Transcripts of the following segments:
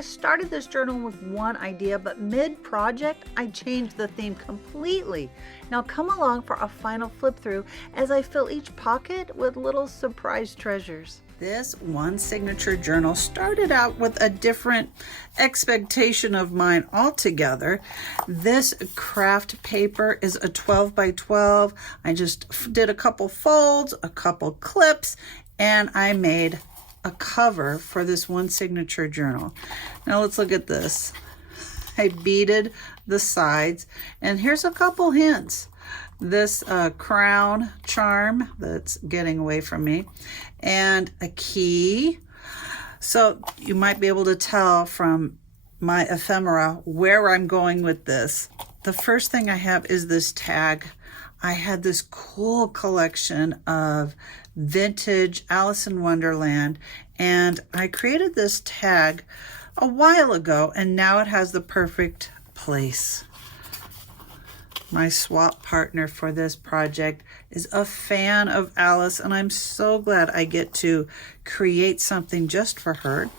I started this journal with one idea, but mid-project, I changed the theme completely. Now come along for a final flip through as I fill each pocket with little surprise treasures. This one signature journal started out with a different expectation of mine altogether. This craft paper is a 12 by 12. I just did a couple folds, a couple clips, and I made a cover for this one signature journal. Now let's look at this. I beaded the sides, and here's a couple hints. This crown charm that's getting away from me, and a key. So you might be able to tell from my ephemera where I'm going with this. The first thing I have is this tag. I had this cool collection of vintage Alice in Wonderland, and I created this tag a while ago, and now it has the perfect place. My swap partner for this project is a fan of Alice, and I'm so glad I get to create something just for her.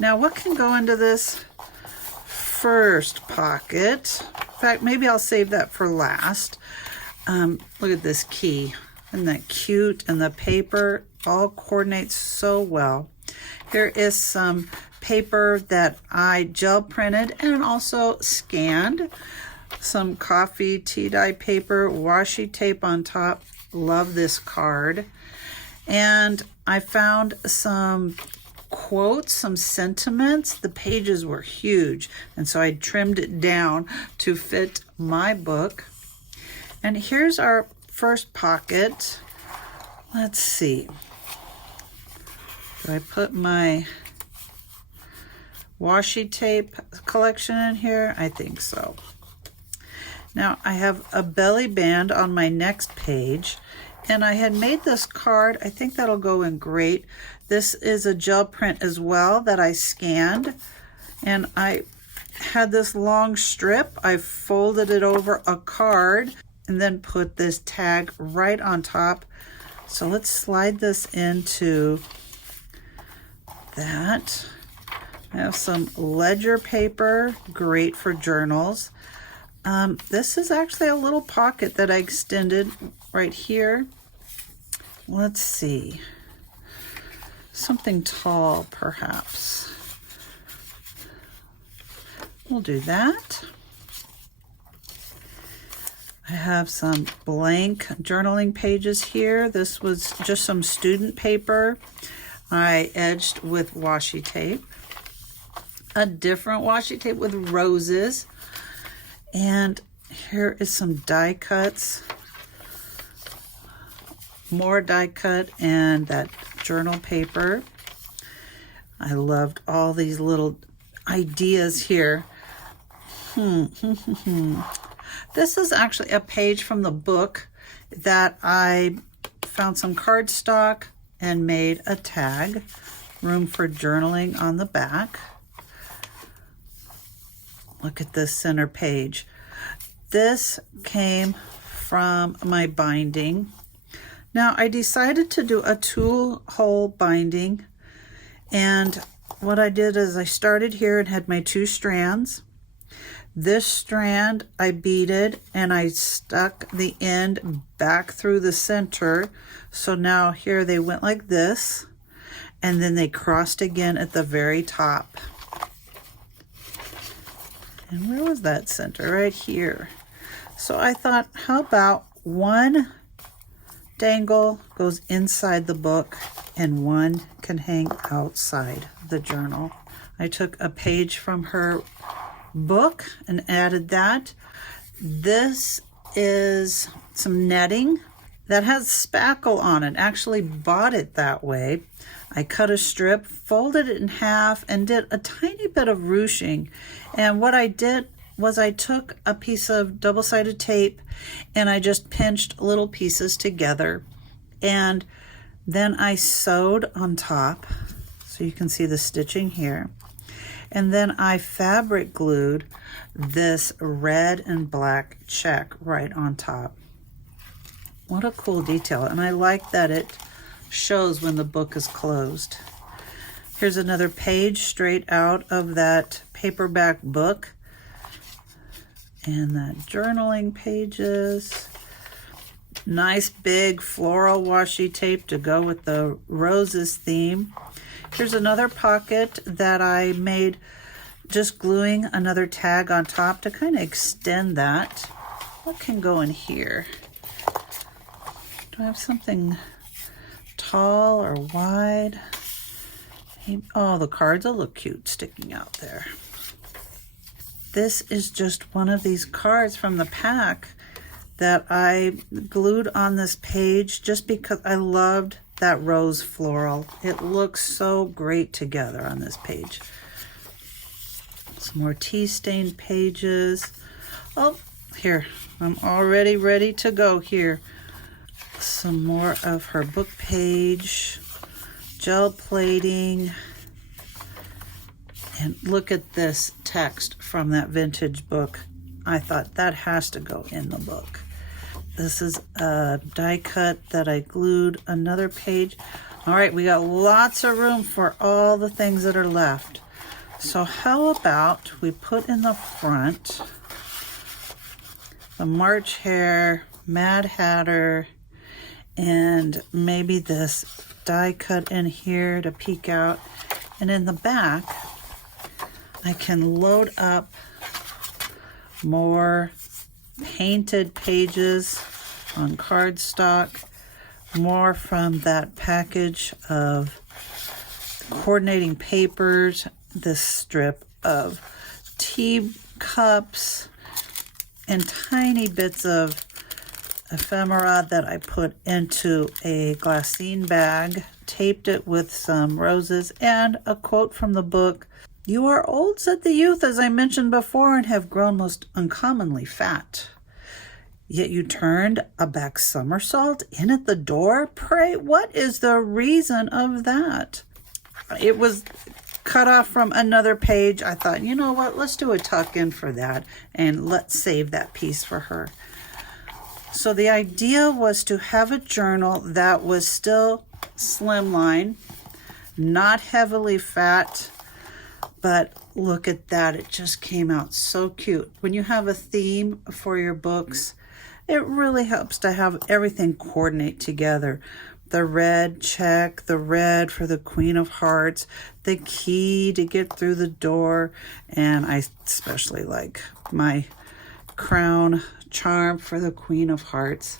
Now, what can go into this first pocket? In fact, maybe I'll save that for last. Look at this key. Isn't that cute? And the paper all coordinates so well. Here is some paper that I gel printed and also scanned. Some coffee tea dye paper, washi tape on top. Love this card. And I found some quotes, some sentiments. The pages were huge, and so I trimmed it down to fit my book. And here's our first pocket. Let's see. Do I put my washi tape collection in here? I think so. Now I have a belly band on my next page, and I had made this card. I think that'll go in great. This is a gel print as well that I scanned, and I had this long strip. I folded it over a card and then put this tag right on top. So let's slide this into that. I have some ledger paper, great for journals. This is actually a little pocket that I extended right here. Let's see. Something tall, perhaps. We'll do that. I have some blank journaling pages here. This was just some student paper I edged with washi tape. A different washi tape with roses. And here is some die cuts. More die cut and that journal paper. I loved all these little ideas here. This is actually a page from the book that I found some cardstock and made a tag. Room for journaling on the back. Look at this center page. This came from my binding. Now I decided to do a tool hole binding, and what I did is I started here and had my 2 strands. This strand I beaded and I stuck the end back through the center. So now here they went like this, and then they crossed again at the very top. And where was that center? Right here. So I thought, how about one dangle goes inside the book and one can hang outside the journal. I took a page from her book and added that. This is some netting that has spackle on it. Actually bought it that way. I cut a strip, folded it in half, and did a tiny bit of ruching. And what I did was I took a piece of double-sided tape and I just pinched little pieces together, and then I sewed on top, so you can see the stitching here. And then I fabric glued this red and black check right on top. What a cool detail. And I like that it shows when the book is closed. Here's another page straight out of that paperback book. And that journaling pages. Nice big floral washi tape to go with the roses theme. Here's another pocket that I made just gluing another tag on top to kind of extend that. What can go in here? Do I have something tall or wide? Oh, the cards will look cute sticking out there. This is just one of these cards from the pack that I glued on this page just because I loved that rose floral. It looks so great together on this page. Some more tea-stained pages. Oh, here, I'm already ready to go here. Some more of her book page, gel plating. And look at this text from that vintage book. I thought that has to go in the book. This is a die cut that I glued another page. All right, we got lots of room for all the things that are left. So how about we put in the front the March Hare, Mad Hatter, and maybe this die cut in here to peek out. And in the back, I can load up more painted pages on cardstock, more from that package of coordinating papers, this strip of tea cups, and tiny bits of ephemera that I put into a glassine bag, taped it with some roses, and a quote from the book. "You are old," said the youth, "as I mentioned before, and have grown most uncommonly fat. Yet you turned a back somersault in at the door. Pray, what is the reason of that?" It was cut off from another page. I thought, you know what, let's do a tuck in for that, and let's save that piece for her. So the idea was to have a journal that was still slimline, not heavily fat, but look at that, it just came out so cute. When you have a theme for your books, it really helps to have everything coordinate together. The red check, the red for the Queen of Hearts, the key to get through the door, and I especially like my crown charm for the Queen of Hearts.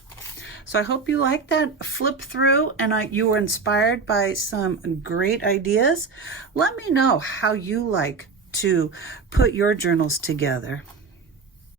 So I hope you like that flip through and you were inspired by some great ideas. Let me know how you like to put your journals together.